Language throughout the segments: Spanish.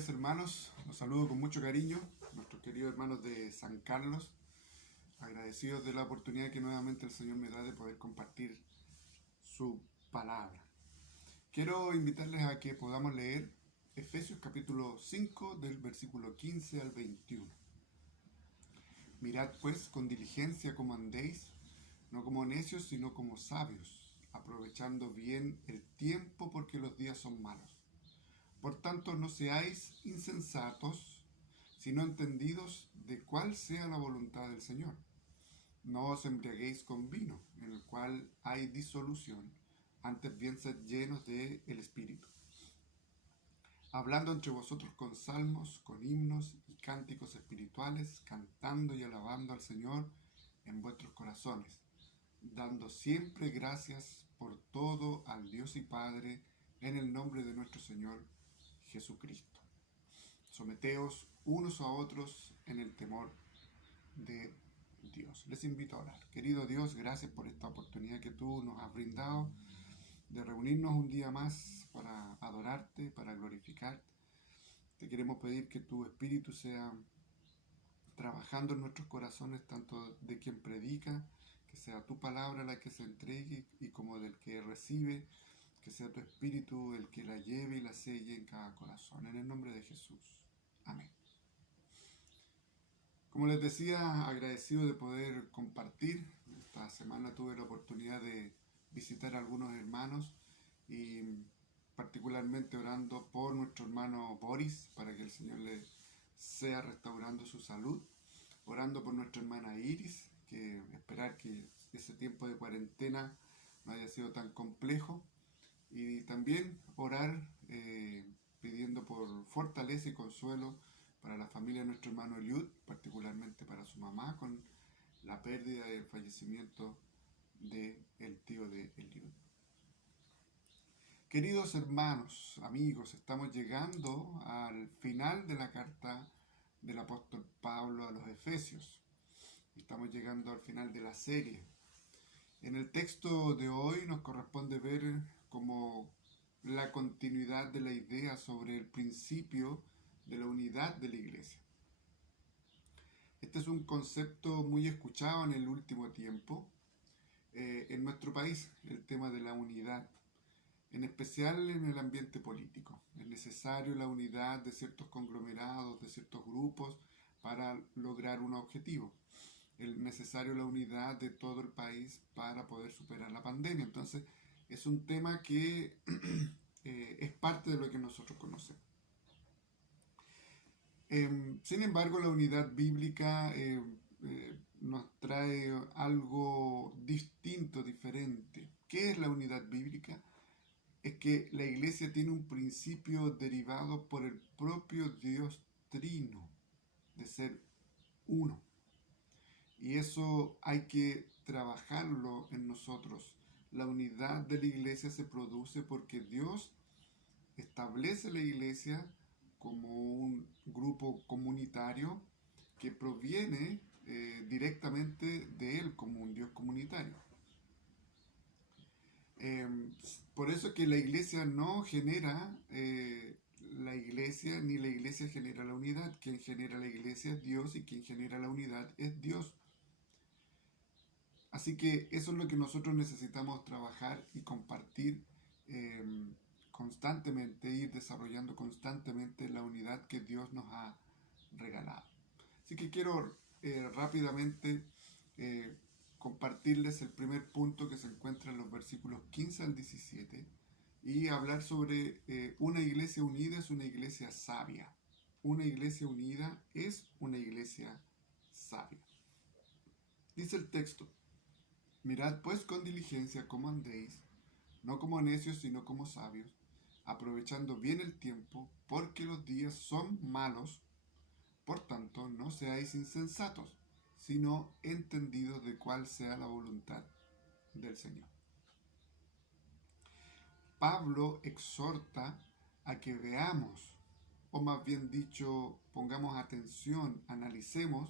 días, hermanos, los saludo con mucho cariño, nuestros queridos hermanos de San Carlos, agradecidos de la oportunidad que nuevamente el Señor me da de poder compartir su palabra. Quiero invitarles a que podamos leer Efesios capítulo 5 del versículo 15 al 21. Mirad pues con diligencia cómo andéis, no como necios, sino como sabios, aprovechando bien el tiempo porque los días son malos. Por tanto, no seáis insensatos, sino entendidos de cuál sea la voluntad del Señor. No os embriaguéis con vino, en el cual hay disolución, antes bien sed llenos del Espíritu, hablando entre vosotros con salmos, con himnos y cánticos espirituales, cantando y alabando al Señor en vuestros corazones, dando siempre gracias por todo al Dios y Padre, en el nombre de nuestro Señor Jesucristo. Someteos unos a otros en el temor de Dios. Les invito a orar. Querido Dios, gracias por esta oportunidad que tú nos has brindado de reunirnos un día más para adorarte, para glorificarte. Te queremos pedir que tu Espíritu sea trabajando en nuestros corazones, tanto de quien predica, que sea tu palabra la que se entregue, y como del que recibe, que sea tu Espíritu el que la lleve y la selle en cada corazón. En el nombre de Jesús. Amén. Como les decía, agradecido de poder compartir. Esta semana tuve la oportunidad de visitar a algunos hermanos y particularmente orando por nuestro hermano Boris para que el Señor le sea restaurando su salud. Orando por nuestra hermana Iris, que esperar que ese tiempo de cuarentena no haya sido tan complejo. Y también orar pidiendo por fortaleza y consuelo para la familia de nuestro hermano Eliud, particularmente para su mamá, con la pérdida y el fallecimiento del tío de Eliud. Queridos hermanos, amigos, estamos llegando al final de la carta del apóstol Pablo a los Efesios. Estamos llegando al final de la serie. En el texto de hoy nos corresponde ver como la continuidad de la idea sobre el principio de la unidad de la iglesia. Este es un concepto muy escuchado en el último tiempo en nuestro país, el tema de la unidad, en especial en el ambiente político. Es necesario la unidad de ciertos conglomerados, de ciertos grupos para lograr un objetivo. Es necesario la unidad de todo el país para poder superar la pandemia. Entonces, es un tema que es parte de lo que nosotros conocemos. Sin embargo, la unidad bíblica nos trae algo distinto, diferente. ¿Qué es la unidad bíblica? Es que la iglesia tiene un principio derivado por el propio Dios trino, de ser uno. Y eso hay que trabajarlo en nosotros. La unidad de la iglesia se produce porque Dios establece la iglesia como un grupo comunitario que proviene directamente de Él, como un Dios comunitario. Por eso que la iglesia no genera la iglesia, ni la iglesia genera la unidad. Quien genera la iglesia es Dios y quien genera la unidad es Dios. Así que eso es lo que nosotros necesitamos trabajar y compartir constantemente, ir desarrollando constantemente la unidad que Dios nos ha regalado. Así que quiero rápidamente compartirles el primer punto que se encuentra en los versículos 15 al 17 y hablar sobre una iglesia unida es una iglesia sabia. Una iglesia unida es una iglesia sabia. Dice el texto: mirad pues con diligencia cómo andéis, no como necios, sino como sabios, aprovechando bien el tiempo, porque los días son malos. Por tanto, no seáis insensatos, sino entendidos de cuál sea la voluntad del Señor. Pablo exhorta a que veamos, o más bien dicho, pongamos atención, analicemos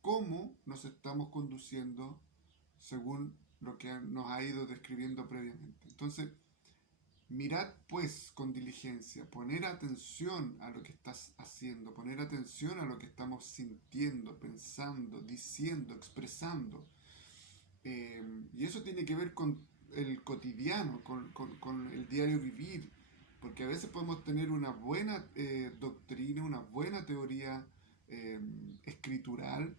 cómo nos estamos conduciendo según lo que nos ha ido describiendo previamente. Entonces, Mirad pues con diligencia, poner atención a lo que estás haciendo, poner atención a lo que estamos sintiendo, pensando, diciendo, expresando. Y eso tiene que ver con el cotidiano, con el diario vivir, porque a veces podemos tener una buena doctrina, una buena teoría eh, escritural,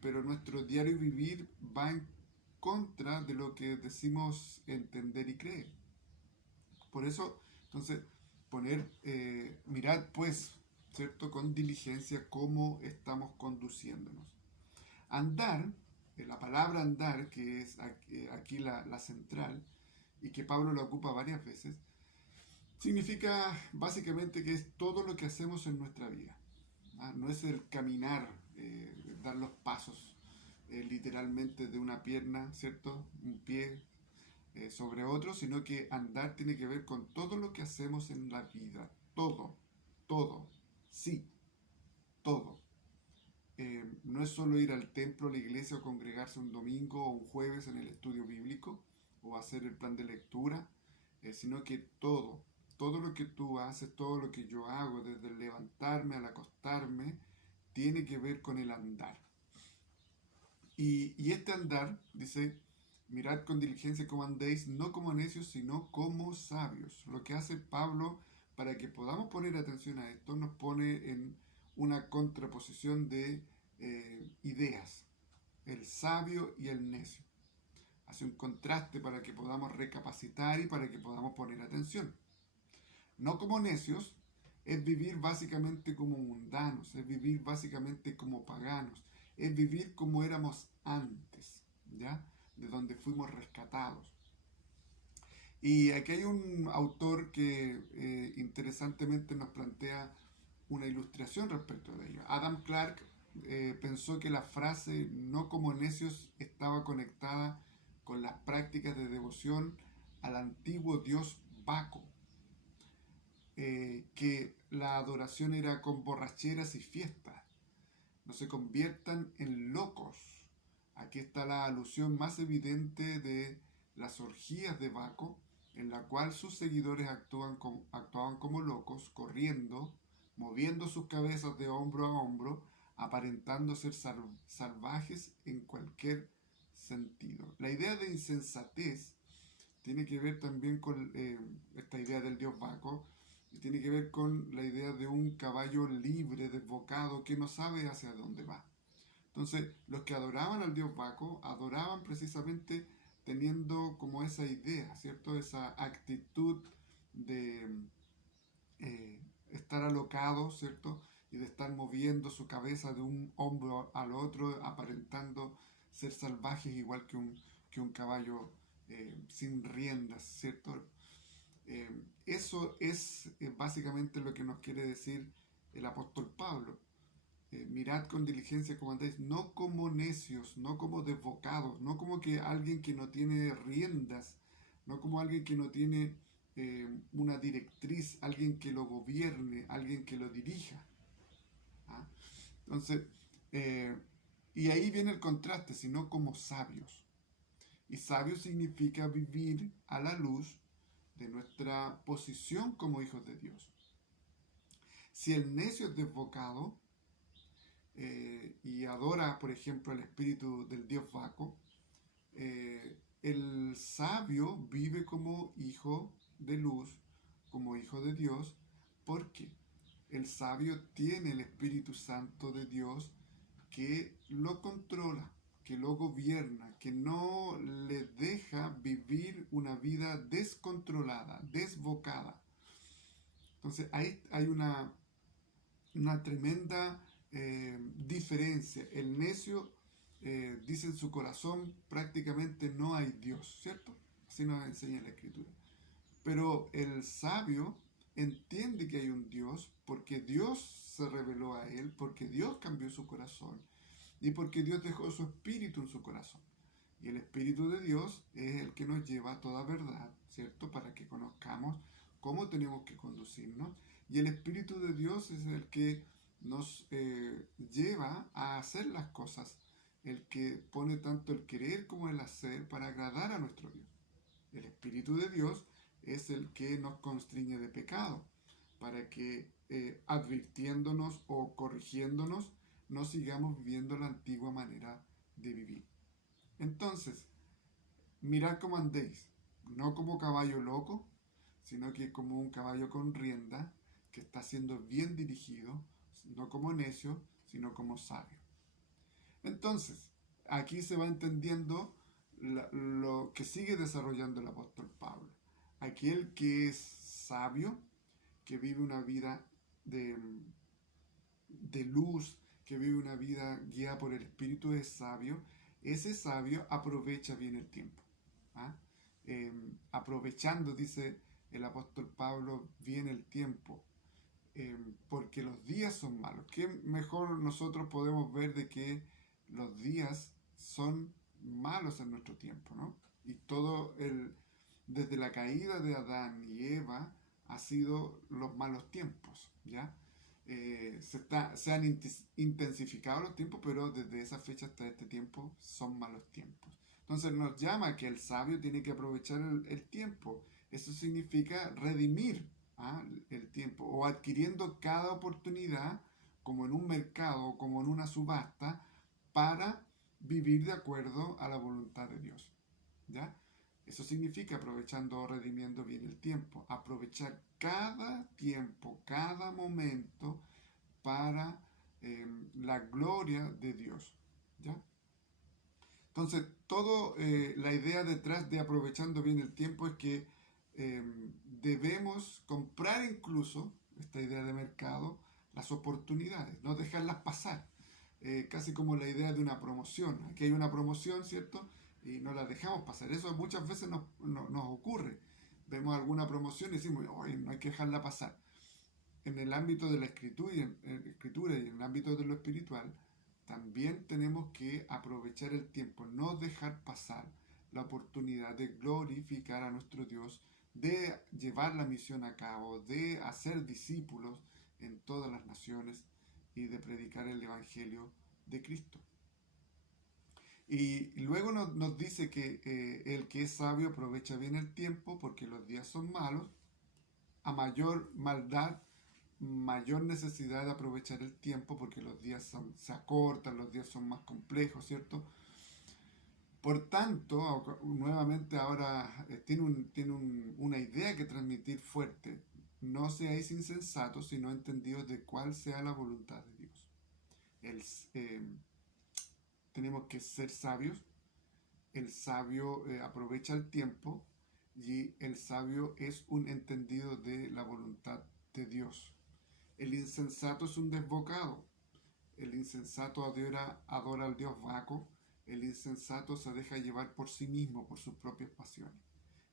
pero nuestro diario vivir va en contra de lo que decimos entender y creer. Por eso, entonces, mirad pues, ¿cierto? Con diligencia cómo estamos conduciéndonos. Andar, la palabra andar, que es aquí la central, y que Pablo la ocupa varias veces, significa básicamente que es todo lo que hacemos en nuestra vida. ¿Ah? No es el caminar, dar los pasos literalmente de una pierna, ¿cierto? Un pie sobre otro, sino que andar tiene que ver con todo lo que hacemos en la vida. Todo, todo, sí, todo. No es solo ir al templo, a la iglesia o congregarse un domingo o un jueves en el estudio bíblico o hacer el plan de lectura, sino que todo lo que tú haces, todo lo que yo hago, desde el levantarme al acostarme, tiene que ver con el andar. Y este andar, dice, mirad con diligencia cómo andéis, no como necios, sino como sabios. Lo que hace Pablo para que podamos poner atención a esto, nos pone en una contraposición de ideas, el sabio y el necio. Hace un contraste para que podamos recapacitar y para que podamos poner atención. No como necios, es vivir básicamente como mundanos, es vivir básicamente como paganos, es vivir como éramos antes, ¿ya? De donde fuimos rescatados. Y aquí hay un autor que interesantemente nos plantea una ilustración respecto de ello. Adam Clarke pensó que la frase no como necios estaba conectada con las prácticas de devoción al antiguo dios Baco, que la adoración era con borracheras y fiestas. No se conviertan en locos. Aquí está la alusión más evidente de las orgías de Baco, en la cual sus seguidores actuaban como locos, corriendo, moviendo sus cabezas de hombro a hombro, aparentando ser salvajes en cualquier sentido. La idea de insensatez tiene que ver también con esta idea del dios Baco, y tiene que ver con la idea de un caballo libre, desbocado, que no sabe hacia dónde va. Entonces, los que adoraban al dios Baco, adoraban precisamente teniendo como esa idea, ¿cierto? Esa actitud de estar alocado, ¿cierto? Y de estar moviendo su cabeza de un hombro al otro, aparentando ser salvajes igual que un caballo sin riendas, ¿cierto? Eso es básicamente lo que nos quiere decir el apóstol Pablo. Mirad con diligencia como andéis, no como necios, no como desbocados, no como que alguien que no tiene riendas, no como alguien que no tiene una directriz, alguien que lo gobierne, alguien que lo dirija. ¿Ah? Entonces, y ahí viene el contraste, sino como sabios. Y sabio significa vivir a la luz de nuestra posición como hijos de Dios. Si el necio es desbocado y adora, por ejemplo, el espíritu del dios Baco, el sabio vive como hijo de luz, como hijo de Dios, porque el sabio tiene el Espíritu Santo de Dios que lo controla, que lo gobierna, que no le deja vivir una vida descontrolada, desbocada. Entonces ahí hay una tremenda diferencia. El necio dice en su corazón prácticamente no hay Dios, ¿cierto? Así nos enseña la Escritura. Pero el sabio entiende que hay un Dios porque Dios se reveló a él, porque Dios cambió su corazón y porque Dios dejó su espíritu en su corazón. Y el espíritu de Dios es el que nos lleva a toda verdad, ¿cierto? Para que conozcamos cómo tenemos que conducirnos. Y el espíritu de Dios es el que nos lleva a hacer las cosas, el que pone tanto el querer como el hacer para agradar a nuestro Dios. El espíritu de Dios es el que nos constriñe de pecado, para que advirtiéndonos o corrigiéndonos, no sigamos viviendo la antigua manera de vivir. Entonces, mirad cómo andéis, no como caballo loco, sino que como un caballo con rienda, que está siendo bien dirigido, no como necio, sino como sabio. Entonces, aquí se va entendiendo lo que sigue desarrollando el apóstol Pablo. Aquel que es sabio, que vive una vida de luz, que vive una vida guiada por el Espíritu, es sabio. Ese sabio aprovecha bien el tiempo. ¿Ah? Aprovechando, dice el apóstol Pablo, bien el tiempo, porque los días son malos. ¿Qué mejor nosotros podemos ver de que los días son malos en nuestro tiempo, ¿no? Y desde la caída de Adán y Eva, ha sido los malos tiempos, ¿ya? Se han intensificado los tiempos, pero desde esa fecha hasta este tiempo son malos tiempos. Entonces nos llama que el sabio tiene que aprovechar el tiempo. Eso significa redimir el tiempo, o adquiriendo cada oportunidad, como en un mercado, como en una subasta, para vivir de acuerdo a la voluntad de Dios. ¿Ya? Eso significa aprovechando o redimiendo bien el tiempo, aprovechar cada tiempo, cada momento para la gloria de Dios. ¿Ya? Entonces, la idea detrás de aprovechando bien el tiempo es que debemos comprar incluso, esta idea de mercado, las oportunidades, no dejarlas pasar. Casi como la idea de una promoción. Aquí hay una promoción, ¿cierto? Y no la dejamos pasar. Eso muchas veces nos ocurre. Vemos alguna promoción y decimos, oye, no hay que dejarla pasar. En el ámbito de la escritura y en el ámbito de lo espiritual, también tenemos que aprovechar el tiempo, no dejar pasar la oportunidad de glorificar a nuestro Dios, de llevar la misión a cabo, de hacer discípulos en todas las naciones y de predicar el Evangelio de Cristo. Y luego nos dice que el que es sabio aprovecha bien el tiempo porque los días son malos. A mayor maldad, mayor necesidad de aprovechar el tiempo porque los días se acortan, los días son más complejos, ¿cierto? Por tanto, nuevamente ahora tiene una idea que transmitir fuerte. No seáis insensatos, sino entendidos de cuál sea la voluntad de Dios. Tenemos que ser sabios. El sabio aprovecha el tiempo y el sabio es un entendido de la voluntad de Dios. El insensato es un desbocado. El insensato adora al dios Baco. El insensato se deja llevar por sí mismo, por sus propias pasiones.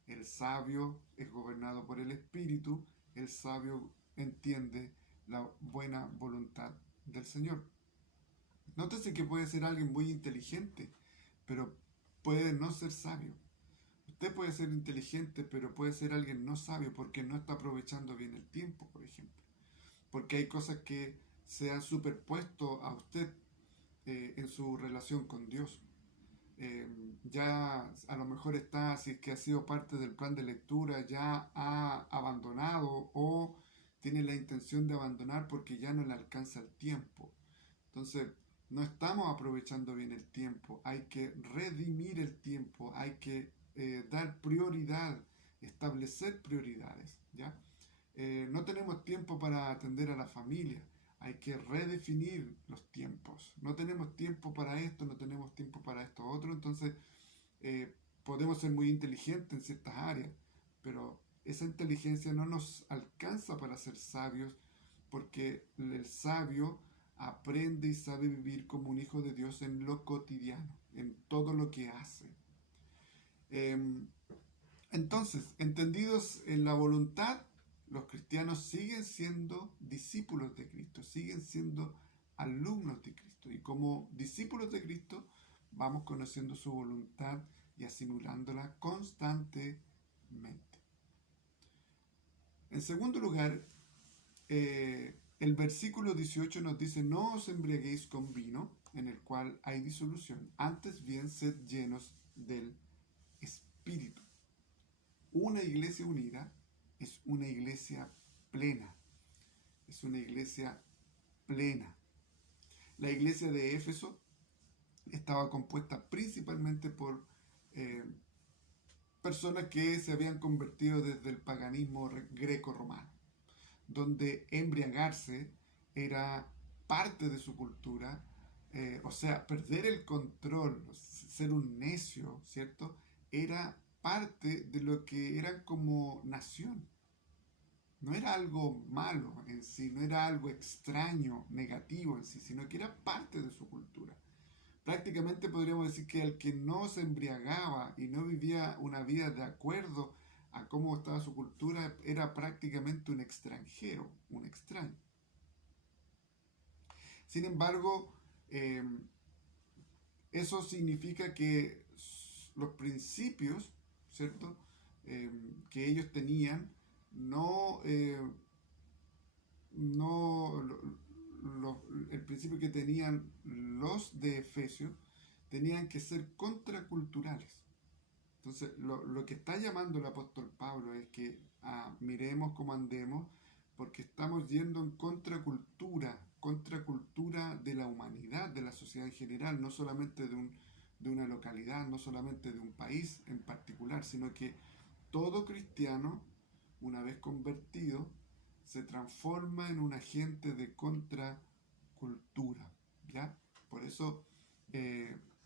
El sabio es gobernado por el Espíritu. El sabio entiende la buena voluntad del Señor. Nótese que puede ser alguien muy inteligente, pero puede no ser sabio. Usted puede ser inteligente, pero puede ser alguien no sabio porque no está aprovechando bien el tiempo, por ejemplo. Porque hay cosas que se han superpuesto a usted en su relación con Dios. Ya a lo mejor está, si es que ha sido parte del plan de lectura, ya ha abandonado o tiene la intención de abandonar porque ya no le alcanza el tiempo. Entonces, no estamos aprovechando bien el tiempo. Hay que redimir el tiempo, hay que dar prioridad, establecer prioridades, ¿ya? No tenemos tiempo para atender a la familia. Hay que redefinir los tiempos. No tenemos tiempo para esto, no tenemos tiempo para esto otro. Entonces, podemos ser muy inteligentes en ciertas áreas, pero esa inteligencia no nos alcanza para ser sabios, porque el sabio aprende y sabe vivir como un hijo de Dios en lo cotidiano, en todo lo que hace. Entonces, entendidos en la voluntad, los cristianos siguen siendo discípulos de Cristo, siguen siendo alumnos de Cristo. Y como discípulos de Cristo, vamos conociendo su voluntad y asimilándola constantemente. En segundo lugar, el versículo 18 nos dice: no os embriaguéis con vino, en el cual hay disolución, antes bien sed llenos del Espíritu. una iglesia unida es una iglesia plena. Es una iglesia plena. La iglesia de Éfeso estaba compuesta principalmente por eh, personas que se habían convertido desde el paganismo greco-romano, donde embriagarse era parte de su cultura, o sea, perder el control, ser un necio, ¿cierto? Era parte de lo que eran como nación. No era algo malo en sí, no era algo extraño, negativo en sí, sino que era parte de su cultura. Prácticamente podríamos decir que el que no se embriagaba y no vivía una vida de acuerdo a cómo estaba su cultura era prácticamente un extranjero, un extraño. Sin embargo, eh, eso significa que los principios, ¿cierto? Que ellos tenían no, no el principio que tenían los de Efesios tenían que ser contraculturales. Entonces, lo que está llamando el apóstol Pablo es que miremos cómo andemos, porque estamos yendo en contracultura de la humanidad, de la sociedad en general, no solamente de una localidad, no solamente de un país en particular, sino que todo cristiano, una vez convertido, se transforma en un agente de contracultura, ¿ya? Por eso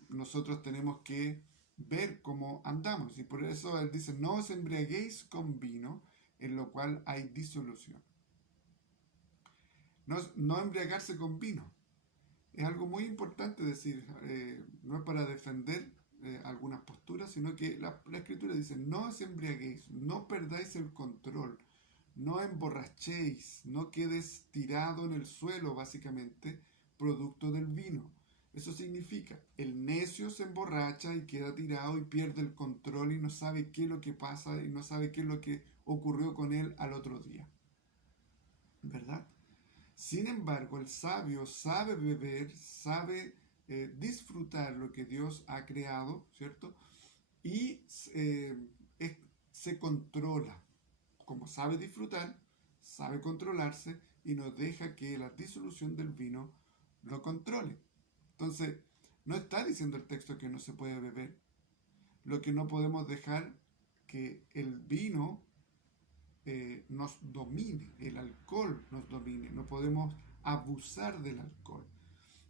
nosotros tenemos que ver cómo andamos, y por eso él dice, no os embriaguéis con vino, en lo cual hay disolución. No embriagarse con vino. Es algo muy importante decir, no es para defender algunas posturas, sino que la escritura dice, no os embriaguéis, no perdáis el control, no emborrachéis, no quedes tirado en el suelo, básicamente, producto del vino. Eso significa, el necio se emborracha y queda tirado y pierde el control y no sabe qué es lo que pasa y no sabe qué es lo que ocurrió con él al otro día. ¿Verdad? Sin embargo, el sabio sabe beber, sabe disfrutar lo que Dios ha creado, ¿cierto? Y se controla. Como sabe disfrutar, sabe controlarse y no deja que la disolución del vino lo controle. Entonces, no está diciendo el texto que no se puede beber. Lo que no podemos dejar que el vino nos domine, el alcohol nos domine, no podemos abusar del alcohol.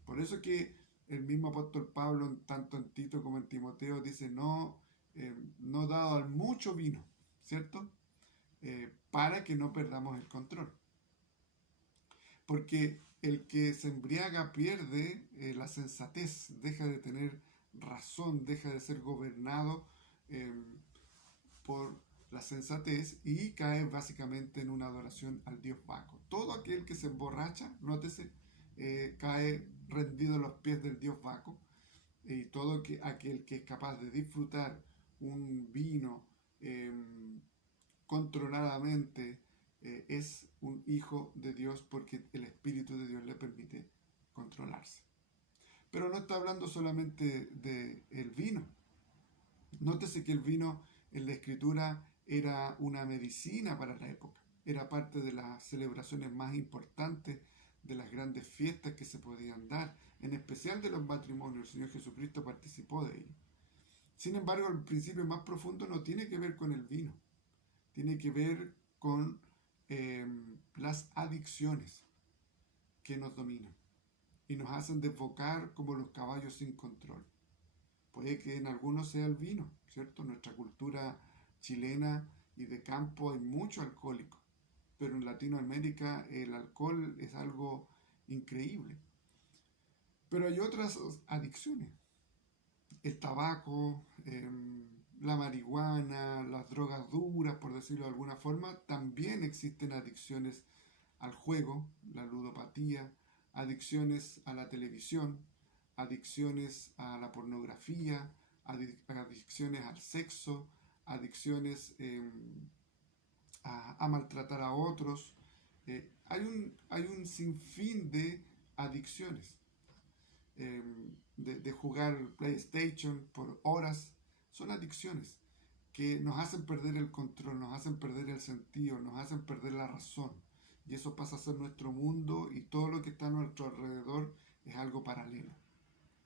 Por eso que el mismo apóstol Pablo, tanto en Tito como en Timoteo, dice no dado al mucho vino, ¿cierto? Para que no perdamos el control. Porque el que se embriaga pierde la sensatez, deja de tener razón, deja de ser gobernado por la sensatez y cae básicamente en una adoración al dios Baco. Todo aquel que se emborracha, nótese, cae rendido a los pies del dios Baco, y todo aquel que es capaz de disfrutar un vino controladamente es un hijo de Dios, porque el Espíritu de Dios le permite controlarse. Pero no está hablando solamente del vino. Nótese que el vino en la Escritura era una medicina para la época, era parte de las celebraciones más importantes, de las grandes fiestas que se podían dar, en especial de los matrimonios. El Señor Jesucristo participó de ello. Sin embargo, el principio más profundo no tiene que ver con el vino, tiene que ver con las adicciones que nos dominan y nos hacen desbocar como los caballos sin control. Puede que en algunos sea el vino, ¿cierto? En nuestra cultura chilena y de campo hay mucho alcohólico, pero en Latinoamérica el alcohol es algo increíble. Pero hay otras adicciones, el tabaco, la marihuana, las drogas duras, por decirlo de alguna forma. También existen adicciones al juego, la ludopatía, adicciones a la televisión, adicciones a la pornografía, adicciones al sexo, adicciones a maltratar a otros. Hay un sinfín de adicciones. De jugar PlayStation por horas, son adicciones que nos hacen perder el control, nos hacen perder el sentido, nos hacen perder la razón. Y eso pasa a ser nuestro mundo y todo lo que está a nuestro alrededor es algo paralelo.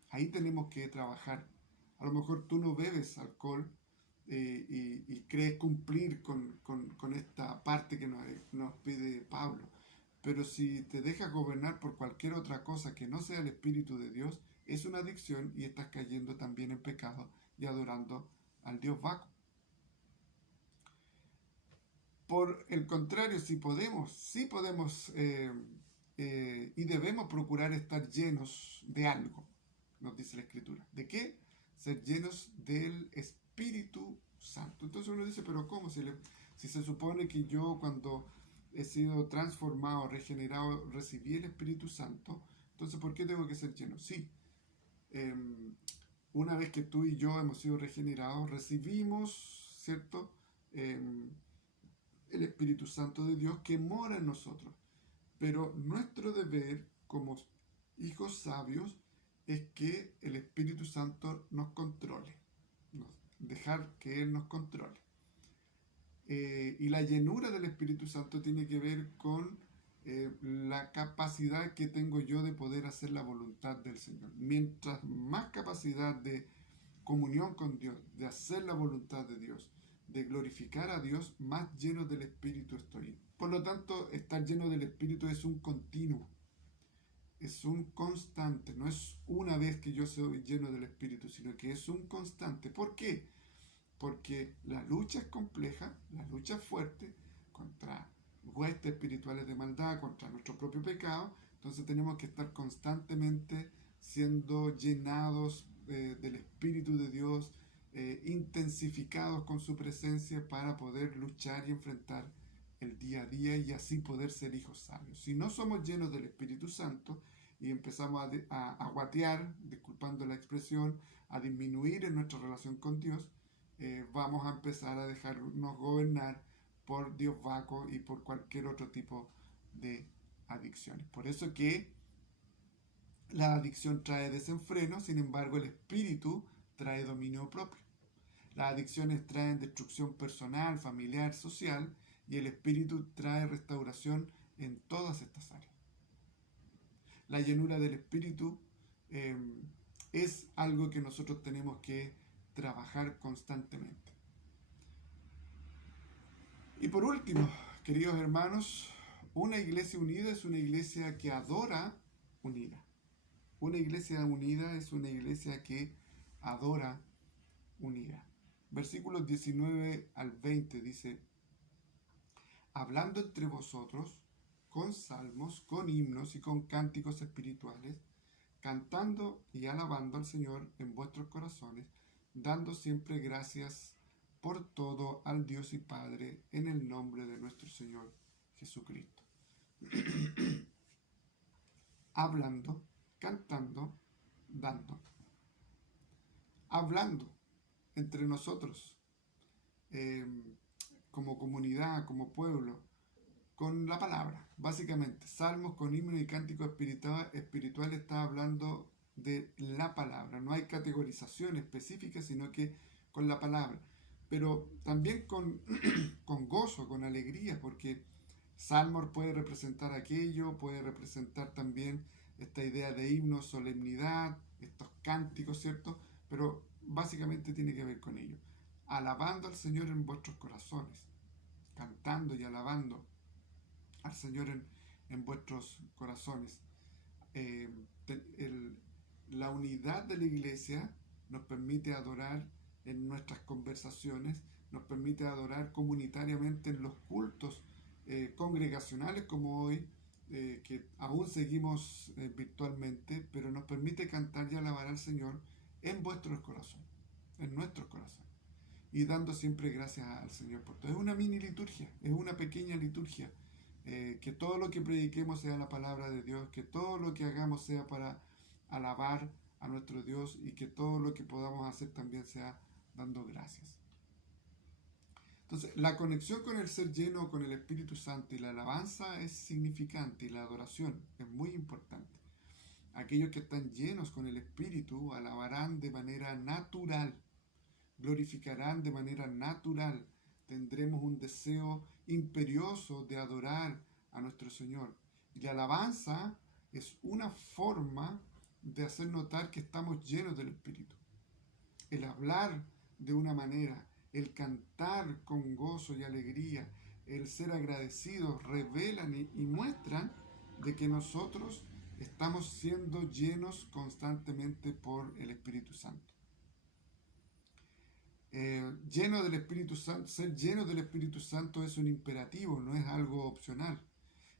Ahí tenemos que trabajar. A lo mejor tú no bebes alcohol y crees cumplir con esta parte que nos pide Pablo. Pero si te dejas gobernar por cualquier otra cosa que no sea el Espíritu de Dios, es una adicción y estás cayendo también en pecado y adorando al Dios Baco. Por el contrario, sí podemos y debemos procurar estar llenos de algo, nos dice la Escritura. ¿De qué? Ser llenos del Espíritu Santo. Entonces uno dice, pero ¿cómo? Si se supone que yo cuando he sido transformado, regenerado, recibí el Espíritu Santo, entonces ¿por qué tengo que ser lleno? Sí, una vez que tú y yo hemos sido regenerados, recibimos, ¿cierto? El Espíritu Santo de Dios que mora en nosotros. Pero nuestro deber como hijos sabios es que el Espíritu Santo nos controle, dejar que Él nos controle. Y la llenura del Espíritu Santo tiene que ver con la capacidad que tengo yo de poder hacer la voluntad del Señor. Mientras más capacidad de comunión con Dios, de hacer la voluntad de Dios, de glorificar a Dios, más lleno del Espíritu estoy. Por lo tanto, estar lleno del Espíritu es un continuo, es un constante, no es una vez que yo soy lleno del Espíritu, sino que es un constante. ¿Por qué? Porque la lucha es compleja, la lucha es fuerte contra huestes espirituales de maldad, contra nuestro propio pecado. Entonces tenemos que estar constantemente siendo llenados del Espíritu de Dios, intensificados con su presencia para poder luchar y enfrentar el día a día y así poder ser hijos sabios. Si no somos llenos del Espíritu Santo y empezamos a guatear, disculpando la expresión, a disminuir en nuestra relación con Dios, vamos a empezar a dejarnos gobernar por Dios Baco y por cualquier otro tipo de adicciones. Por eso que la adicción trae desenfreno, sin embargo el espíritu trae dominio propio. Las adicciones traen destrucción personal, familiar, social, y el espíritu trae restauración en todas estas áreas. La llenura del espíritu es algo que nosotros tenemos que trabajar constantemente. Y por último, queridos hermanos, una iglesia unida es una iglesia que adora unida. Una iglesia unida es una iglesia que adora unida. Versículos 19 al 20 dice: hablando entre vosotros con salmos, con himnos y con cánticos espirituales, cantando y alabando al Señor en vuestros corazones, dando siempre gracias por todo al Dios y Padre en el nombre de nuestro Señor Jesucristo. Hablando, cantando, dando. Hablando entre nosotros, como comunidad, como pueblo, con la palabra, básicamente. Salmos con himnos y cánticos espirituales está hablando de la palabra. No hay categorización específica, sino que con la palabra. Pero también con gozo, con alegría, porque Salmos puede representar aquello, puede representar también esta idea de himno, solemnidad, estos cánticos, ¿cierto? Pero básicamente tiene que ver con ello. Alabando al Señor en vuestros corazones, cantando y alabando al Señor en vuestros corazones. La unidad de la iglesia nos permite adorar en nuestras conversaciones, nos permite adorar comunitariamente en los cultos congregacionales como hoy, que aún seguimos virtualmente, pero nos permite cantar y alabar al Señor en vuestros corazones, en nuestros corazones, y dando siempre gracias al Señor por todo. Es una mini liturgia, es una pequeña liturgia. Que todo lo que prediquemos sea la palabra de Dios, que todo lo que hagamos sea para alabar a nuestro Dios y que todo lo que podamos hacer también sea dando gracias. Entonces, la conexión con el ser lleno, con el Espíritu Santo y la alabanza es significante y la adoración es muy importante. Aquellos que están llenos con el Espíritu alabarán de manera natural. glorificarán de manera natural. Tendremos un deseo imperioso de adorar a nuestro Señor. Y la alabanza es una forma de hacer notar que estamos llenos del Espíritu. El hablar de una manera, el cantar con gozo y alegría, el ser agradecidos, revelan y muestran de que nosotros estamos siendo llenos constantemente por el Espíritu Santo. Lleno del Espíritu Santo, ser lleno del Espíritu Santo es un imperativo, no es algo opcional.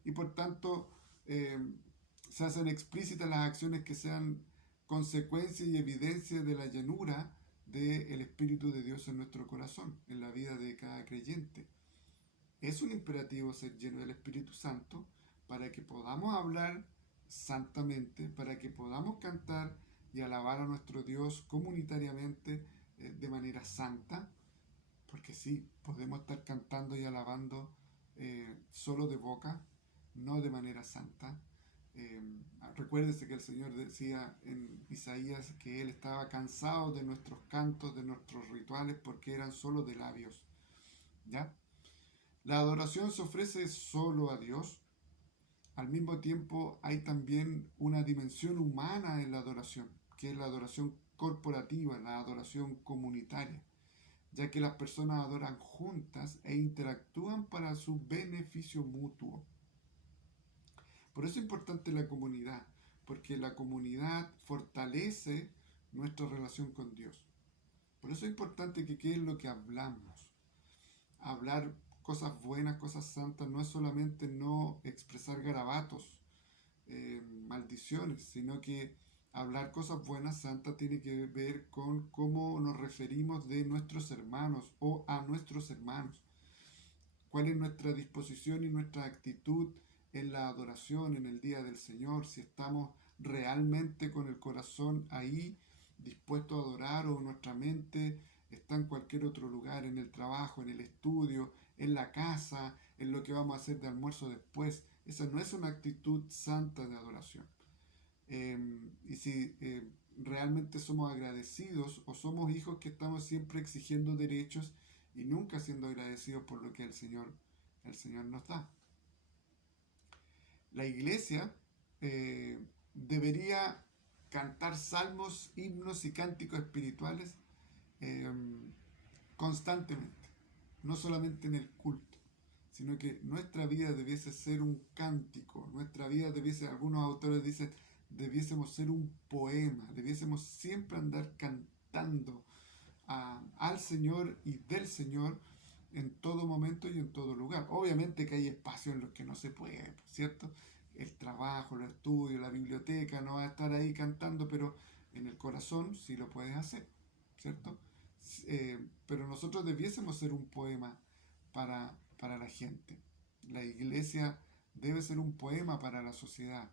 Y por tanto, se hacen explícitas las acciones que sean consecuencia y evidencia de la llenura del Espíritu de Dios en nuestro corazón, en la vida de cada creyente. Es un imperativo ser lleno del Espíritu Santo para que podamos hablar santamente, para que podamos cantar y alabar a nuestro Dios comunitariamente de manera santa, porque sí, podemos estar cantando y alabando solo de boca, no de manera santa. Recuérdese que el Señor decía en Isaías que Él estaba cansado de nuestros cantos, de nuestros rituales, porque eran solo de labios. ¿Ya? La adoración se ofrece solo a Dios. Al mismo tiempo hay también una dimensión humana en la adoración, que es la adoración corporativa, la adoración comunitaria, ya que las personas adoran juntas e interactúan para su beneficio mutuo. Por eso es importante la comunidad, porque la comunidad fortalece nuestra relación con Dios. Por eso es importante que qué es lo que hablamos. Hablar cosas buenas, cosas santas, no es solamente no expresar garabatos, maldiciones, sino que hablar cosas buenas, santas, tiene que ver con cómo nos referimos de nuestros hermanos o a nuestros hermanos. ¿Cuál es nuestra disposición y nuestra actitud en la adoración, en el día del Señor? Si estamos realmente con el corazón ahí, dispuesto a adorar, o nuestra mente está en cualquier otro lugar, en el trabajo, en el estudio, en la casa, en lo que vamos a hacer de almuerzo después. Esa no es una actitud santa de adoración. Y si realmente somos agradecidos o somos hijos que estamos siempre exigiendo derechos y nunca siendo agradecidos por lo que el Señor nos da. La iglesia debería cantar salmos, himnos y cánticos espirituales constantemente, no solamente en el culto, sino que nuestra vida debiese ser un cántico, nuestra vida debiese, algunos autores dicen, debiésemos ser un poema, debiésemos siempre andar cantando al Señor y del Señor en todo momento y en todo lugar. Obviamente que hay espacios en los que no se puede, ¿cierto? El trabajo, el estudio, la biblioteca, no va a estar ahí cantando, pero en el corazón sí lo puedes hacer, ¿cierto? Pero nosotros debiésemos ser un poema para la gente. La iglesia debe ser un poema para la sociedad,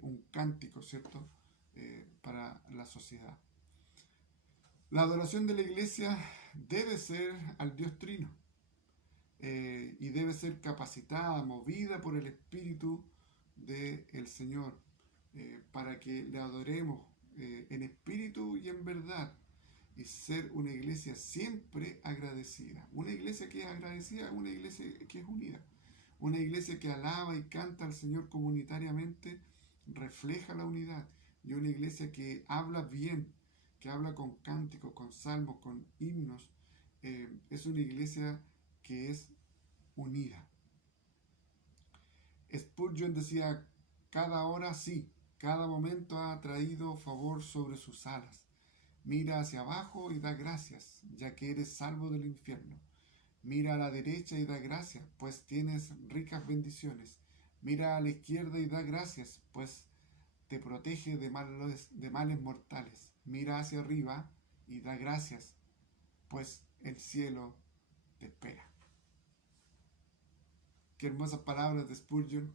un cántico, ¿cierto? Para la sociedad. La adoración de la iglesia debe ser al Dios Trino y debe ser capacitada, movida por el Espíritu del Señor para que le adoremos en espíritu y en verdad, y ser una iglesia siempre agradecida. Una iglesia que es agradecida es una iglesia que es unida. Una iglesia que alaba y canta al Señor comunitariamente refleja la unidad. Y una iglesia que habla bien, que habla con cánticos, con salmos, con himnos, es una iglesia que es unida. Spurgeon decía, cada hora sí, cada momento ha traído favor sobre sus alas. Mira hacia abajo y da gracias, ya que eres salvo del infierno. Mira a la derecha y da gracias, pues tienes ricas bendiciones. Mira a la izquierda y da gracias, pues te protege de males mortales. Mira hacia arriba y da gracias, pues el cielo te espera. Qué hermosas palabras de Spurgeon,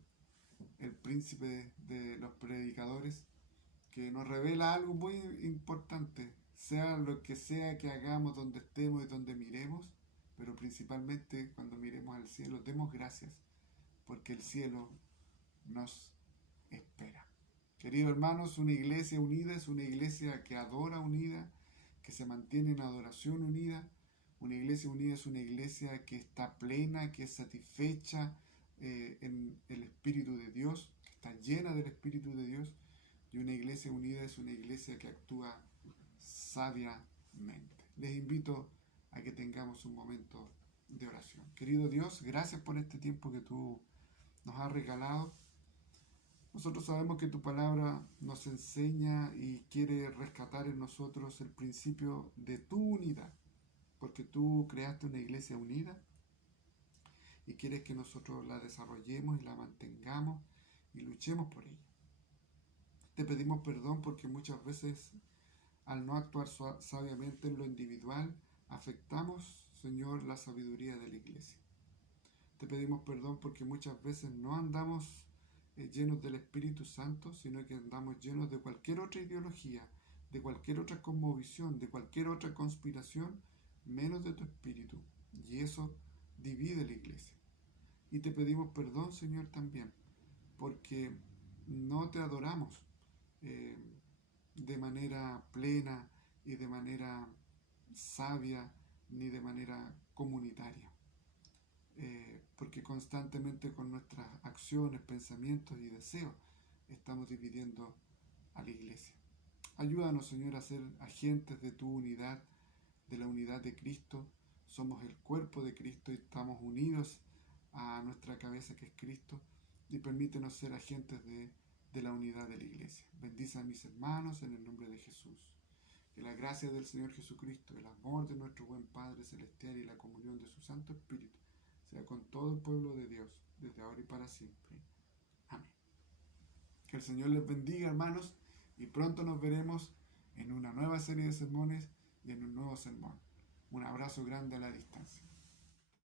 el príncipe de los predicadores, que nos revela algo muy importante. Sea lo que sea que hagamos, donde estemos y donde miremos, pero principalmente cuando miremos al cielo, demos gracias, porque el cielo nos espera. Queridos hermanos, una iglesia unida es una iglesia que adora unida, que se mantiene en adoración unida. Una iglesia unida es una iglesia que está plena, que es satisfecha en el Espíritu de Dios, que está llena del Espíritu de Dios. Y una iglesia unida es una iglesia que actúa sabiamente. Les invito a que tengamos un momento de oración. Querido Dios, gracias por este tiempo que tú nos has regalado. Nosotros sabemos que tu palabra nos enseña y quiere rescatar en nosotros el principio de tu unidad, porque tú creaste una iglesia unida y quieres que nosotros la desarrollemos y la mantengamos y luchemos por ella. Te pedimos perdón porque muchas veces al no actuar sabiamente en lo individual, afectamos, Señor, la sabiduría de la iglesia. Te pedimos perdón porque muchas veces no andamos llenos del Espíritu Santo, sino que andamos llenos de cualquier otra ideología, de cualquier otra cosmovisión, de cualquier otra conspiración, menos de tu Espíritu. Y eso divide la iglesia. Y te pedimos perdón, Señor, también, porque no te adoramos de manera plena y de manera sabia, ni de manera comunitaria. Porque constantemente con nuestras acciones, pensamientos y deseos estamos dividiendo a la iglesia. Ayúdanos, Señor, a ser agentes de tu unidad, de la unidad de Cristo. Somos el cuerpo de Cristo y estamos unidos a nuestra cabeza que es Cristo, y permítenos ser agentes de la unidad de la iglesia. Bendice a mis hermanos en el nombre de Jesús. Que la gracia del Señor Jesucristo, el amor de nuestro buen Padre Celestial y la comunión de su Santo Espíritu sea con todo el pueblo de Dios, desde ahora y para siempre. Amén. Que el Señor les bendiga, hermanos, y pronto nos veremos en una nueva serie de sermones y en un nuevo sermón. Un abrazo grande a la distancia.